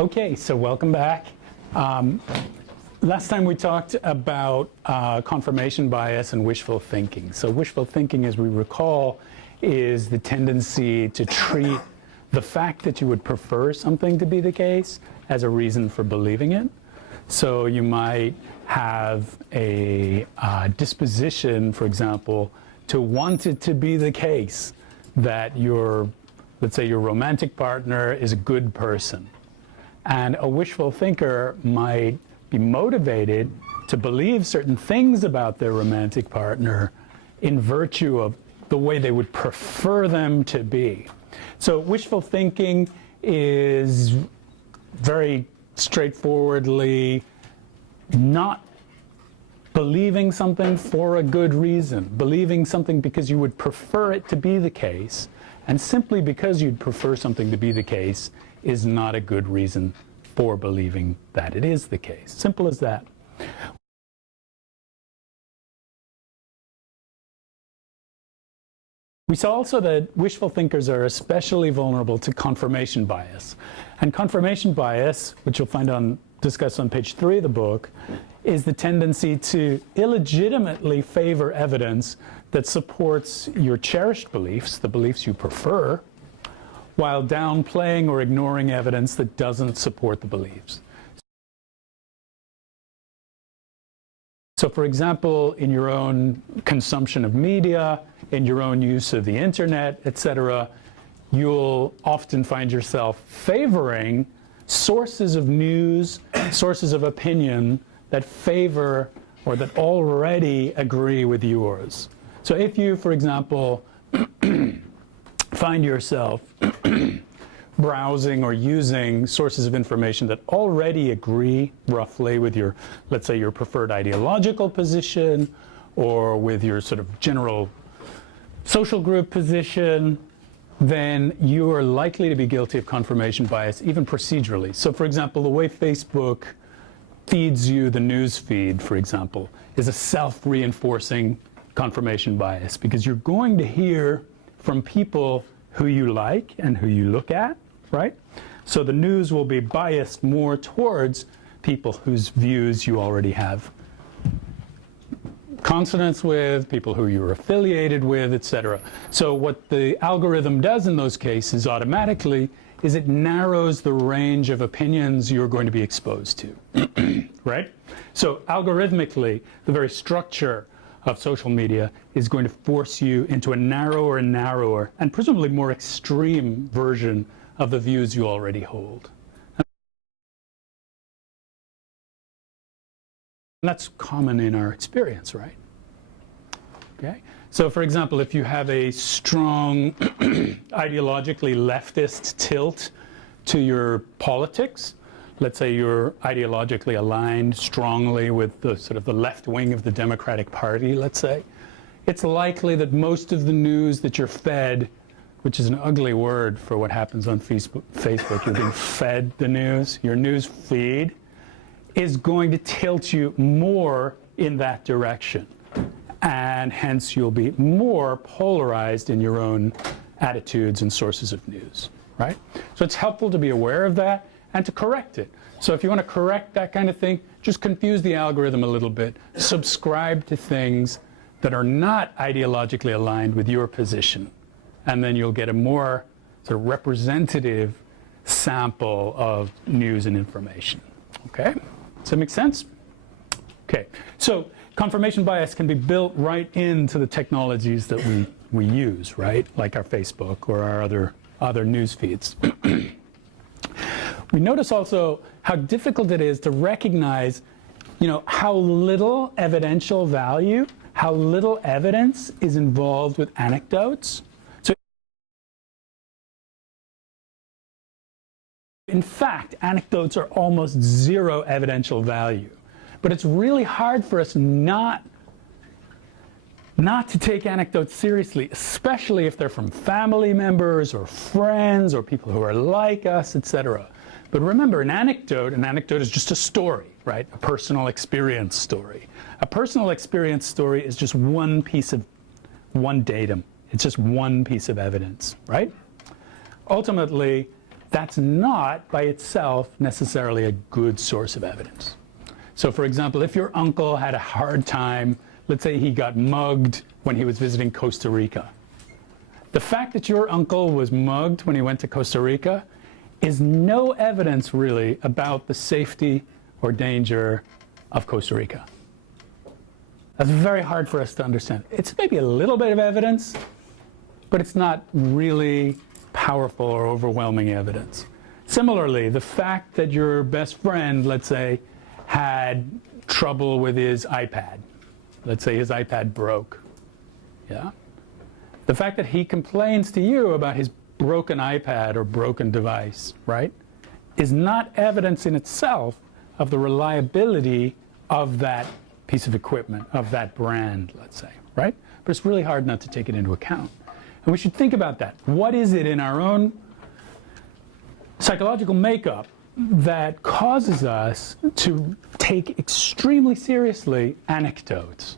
Okay, so welcome back. Last time we talked about confirmation bias and wishful thinking. So wishful thinking, as we recall, is the tendency to treat the fact that you would prefer something to be the case as a reason for believing it. So you might have a disposition, for example, to want it to be the case that let's say your romantic partner is a good person. And a wishful thinker might be motivated to believe certain things about their romantic partner in virtue of the way they would prefer them to be. So wishful thinking is very straightforwardly not believing something for a good reason, believing something because you would prefer it to be the case, and simply because you'd prefer something to be the case is not a good reason for believing that it is the case. Simple as that. We saw also that wishful thinkers are especially vulnerable to confirmation bias. And confirmation bias, which you'll find discussed on page 3 of the book, is the tendency to illegitimately favor evidence that supports your cherished beliefs, the beliefs you prefer, while downplaying or ignoring evidence that doesn't support the beliefs. So for example, in your own consumption of media, in your own use of the internet, etc., you'll often find yourself favoring sources of news, sources of opinion that favor or that already agree with yours. So if you, for example, find yourself browsing or using sources of information that already agree roughly with your, let's say, your preferred ideological position or with your sort of general social group position, then you are likely to be guilty of confirmation bias, even procedurally. So for example, the way Facebook feeds you the news feed, for example, is a self-reinforcing confirmation bias, because you're going to hear from people who you like and who you look at, right? So the news will be biased more towards people whose views you already have consonance with, people who you're affiliated with, etc. So what the algorithm does in those cases automatically is it narrows the range of opinions you're going to be exposed to, right? So algorithmically, the very structure of social media is going to force you into a narrower and narrower, and presumably more extreme version of the views you already hold. And that's common in our experience, right? Okay. So for example, if you have a strong ideologically leftist tilt to your politics, let's say you're ideologically aligned strongly with the sort of the left wing of the Democratic Party, let's say, it's likely that most of the news that you're fed, which is an ugly word for what happens on Facebook, you're being fed the news, your news feed is going to tilt you more in that direction. And hence you'll be more polarized in your own attitudes and sources of news, right? So it's helpful to be aware of that and to correct it. So if you want to correct that kind of thing, just confuse the algorithm a little bit. Subscribe to things that are not ideologically aligned with your position. And then you'll get a more sort of representative sample of news and information. Okay? Does that make sense? Okay. So confirmation bias can be built right into the technologies that we use, right? Like our Facebook or our other news feeds. We notice also how difficult it is to recognize, how little evidential value, how little evidence is involved with anecdotes. So in fact, anecdotes are almost zero evidential value. But it's really hard for us not to take anecdotes seriously, especially if they're from family members or friends or people who are like us, etc. But remember, an anecdote is just a story, right? A personal experience story. A personal experience story is just one datum. It's just one piece of evidence, right? Ultimately, that's not by itself necessarily a good source of evidence. So for example, if your uncle had a hard time, let's say he got mugged when he was visiting Costa Rica. The fact that your uncle was mugged when he went to Costa Rica is no evidence really about the safety or danger of Costa Rica. That's very hard for us to understand. It's maybe a little bit of evidence, but it's not really powerful or overwhelming evidence. Similarly, the fact that your best friend, let's say, had trouble with his iPad. Let's say his iPad broke. Yeah? The fact that he complains to you about his broken iPad or broken device, right, is not evidence in itself of the reliability of that piece of equipment, of that brand, let's say, right? But it's really hard not to take it into account. And we should think about that. What is it in our own psychological makeup that causes us to take extremely seriously anecdotes,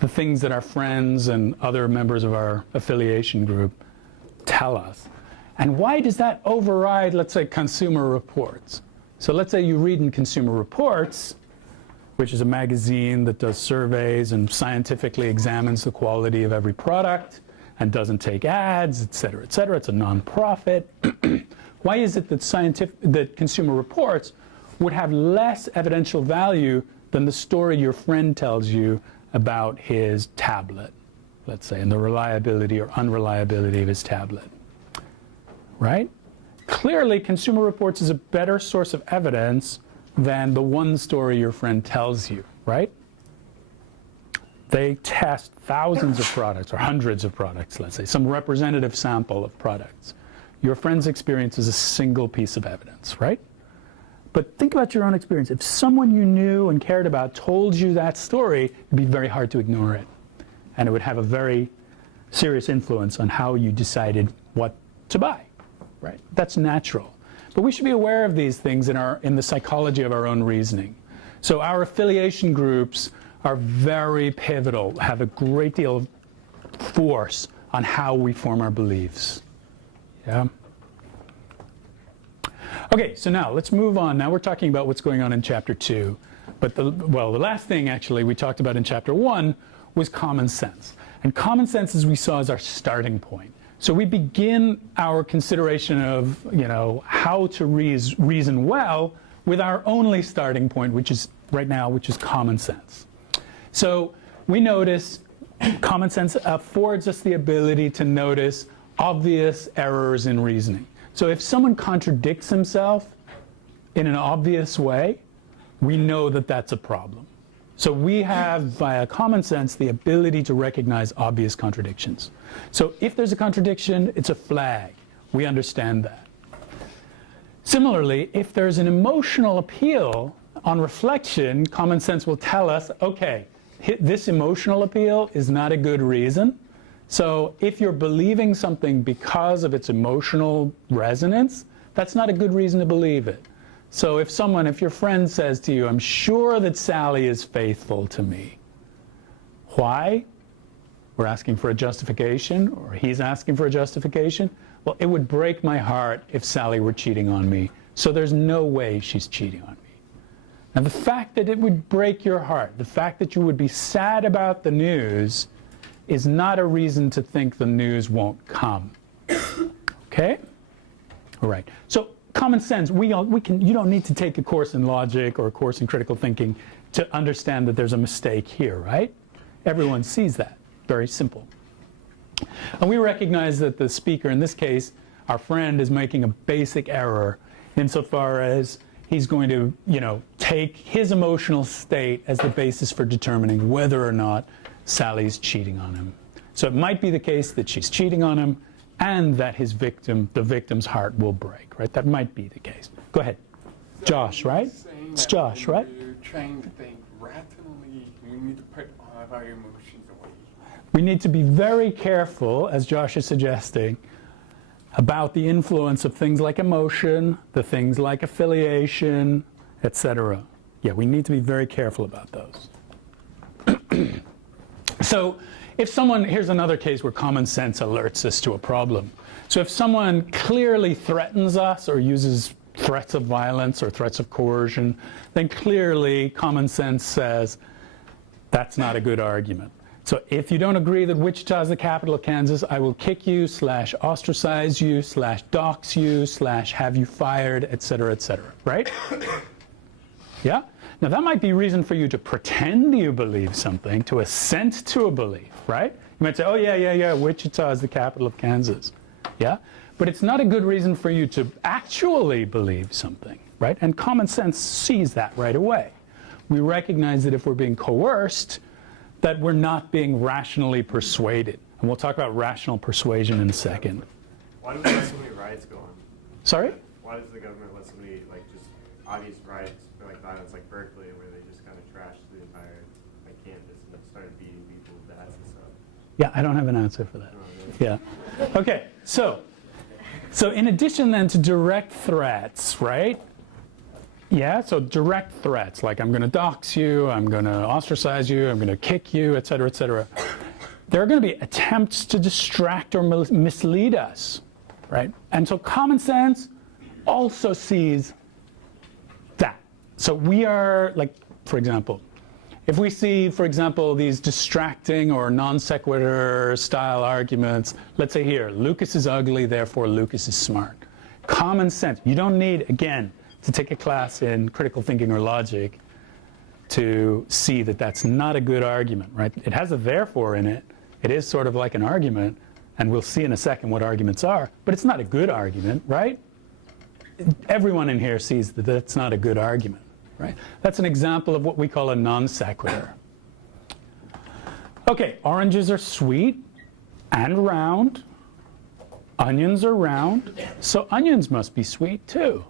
the things that our friends and other members of our affiliation group tell us? And why does that override, let's say, Consumer Reports? So let's say you read in Consumer Reports, which is a magazine that does surveys and scientifically examines the quality of every product and doesn't take ads, et cetera, et cetera. It's a nonprofit. Why is it that Consumer Reports would have less evidential value than the story your friend tells you about his tablet, let's say, and the reliability or unreliability of his tablet? Right? Clearly, Consumer Reports is a better source of evidence than the one story your friend tells you, right? They test thousands of products, or hundreds of products, let's say, some representative sample of products. Your friend's experience is a single piece of evidence, right? But think about your own experience. If someone you knew and cared about told you that story, it'd be very hard to ignore it. And it would have a very serious influence on how you decided what to buy, right? That's natural. But we should be aware of these things in the psychology of our own reasoning. So our affiliation groups are very pivotal, have a great deal of force on how we form our beliefs. Yeah? Okay, so now let's move on. Now we're talking about what's going on in Chapter 2. But the last thing, actually, we talked about in Chapter 1 was common sense. And common sense, as we saw, is our starting point. So we begin our consideration of, how to reason well with our only starting point, which is right now, which is common sense. So we notice common sense affords us the ability to notice obvious errors in reasoning. So if someone contradicts himself in an obvious way, we know that that's a problem. So we have, via common sense, the ability to recognize obvious contradictions. So if there's a contradiction, it's a flag. We understand that. Similarly, if there's an emotional appeal, on reflection, common sense will tell us, okay, this emotional appeal is not a good reason. So if you're believing something because of its emotional resonance, that's not a good reason to believe it. So if your friend says to you, I'm sure that Sally is faithful to me. Why? We're asking for a justification, or he's asking for a justification. Well, it would break my heart if Sally were cheating on me. So there's no way she's cheating on me. Now, the fact that it would break your heart, the fact that you would be sad about the news, is not a reason to think the news won't come. Okay? All right. So common sense, you don't need to take a course in logic or a course in critical thinking to understand that there's a mistake here, right? Everyone sees that. Very simple. And we recognize that the speaker, in this case, our friend, is making a basic error insofar as he's going to, take his emotional state as the basis for determining whether or not Sally's cheating on him. So it might be the case that she's cheating on him and that the victim's heart will break, right? That might be the case. Go ahead. So Josh, right? It's Josh, right? You're trying to think rationally, we need to put all of our emotions away. We need to be very careful, as Josh is suggesting, about the influence of things like emotion, the things like affiliation, etc. Yeah, we need to be very careful about those. So if someone, here's another case where common sense alerts us to a problem. So if someone clearly threatens us or uses threats of violence or threats of coercion, then clearly common sense says that's not a good argument. So if you don't agree that Wichita is the capital of Kansas, I will kick you, / ostracize you, / dox you, / have you fired, etc., right? Yeah? Now that might be reason for you to pretend you believe something, to assent to a belief, right? You might say, oh yeah, Wichita is the capital of Kansas. Yeah? But it's not a good reason for you to actually believe something, right? And common sense sees that right away. We recognize that if we're being coerced, that we're not being rationally persuaded. And we'll talk about rational persuasion in a second. Why does so many riots go on? Sorry? Why does the government let so many, like, just obvious riots for, like, violence, like Berkeley, where they just kind of trashed the entire, like, campus and started beating people with bats and stuff? Yeah, I don't have an answer for that. Oh, really? Yeah. Okay, so in addition then to direct threats, right? Yeah, so direct threats, like I'm going to dox you, I'm going to ostracize you, I'm going to kick you, etc., etc. There are going to be attempts to distract or mislead us, right? And so common sense also sees that. So we are, like, for example, if we see, for example, these distracting or non sequitur style arguments, let's say here, Lucas is ugly, therefore Lucas is smart. Common sense. You don't need, again, to take a class in critical thinking or logic to see that that's not a good argument, right? It has a therefore in it. It is sort of like an argument, and we'll see in a second what arguments are, but it's not a good argument, right? Everyone in here sees that that's not a good argument, right? That's an example of what we call a non sequitur. Okay, oranges are sweet and round. Onions are round, so onions must be sweet too.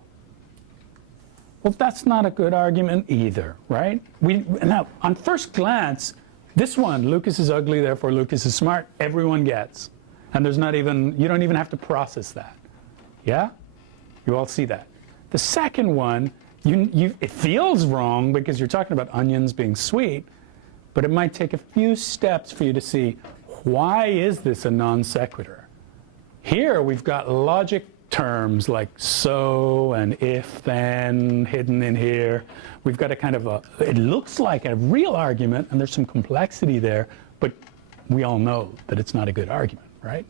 Well, that's not a good argument either, right? Now, on first glance, this one, Lucas is ugly, therefore Lucas is smart, everyone gets. And there's not even, you don't even have to process that. Yeah? You all see that. The second one, it feels wrong because you're talking about onions being sweet, but it might take a few steps for you to see, why is this a non sequitur? Here we've got logic terms like so and if then hidden in here. We've got a kind of it looks like a real argument and there's some complexity there, but we all know that it's not a good argument, right?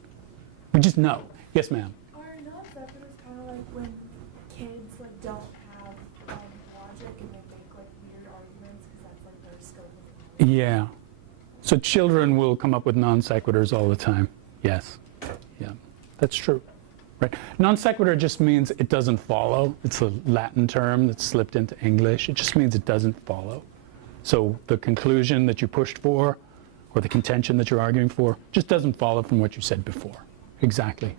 We just know. Yes, ma'am? Are non sequiturs kind of like when kids like don't have logic and they make like weird arguments because that's like their scope of knowledge? Yeah. So children will come up with non sequiturs all the time. Yes. Yeah. That's true. Right. Non sequitur just means it doesn't follow. It's a Latin term that's slipped into English. It just means it doesn't follow. So the conclusion that you pushed for or the contention that you're arguing for just doesn't follow from what you said before. Exactly.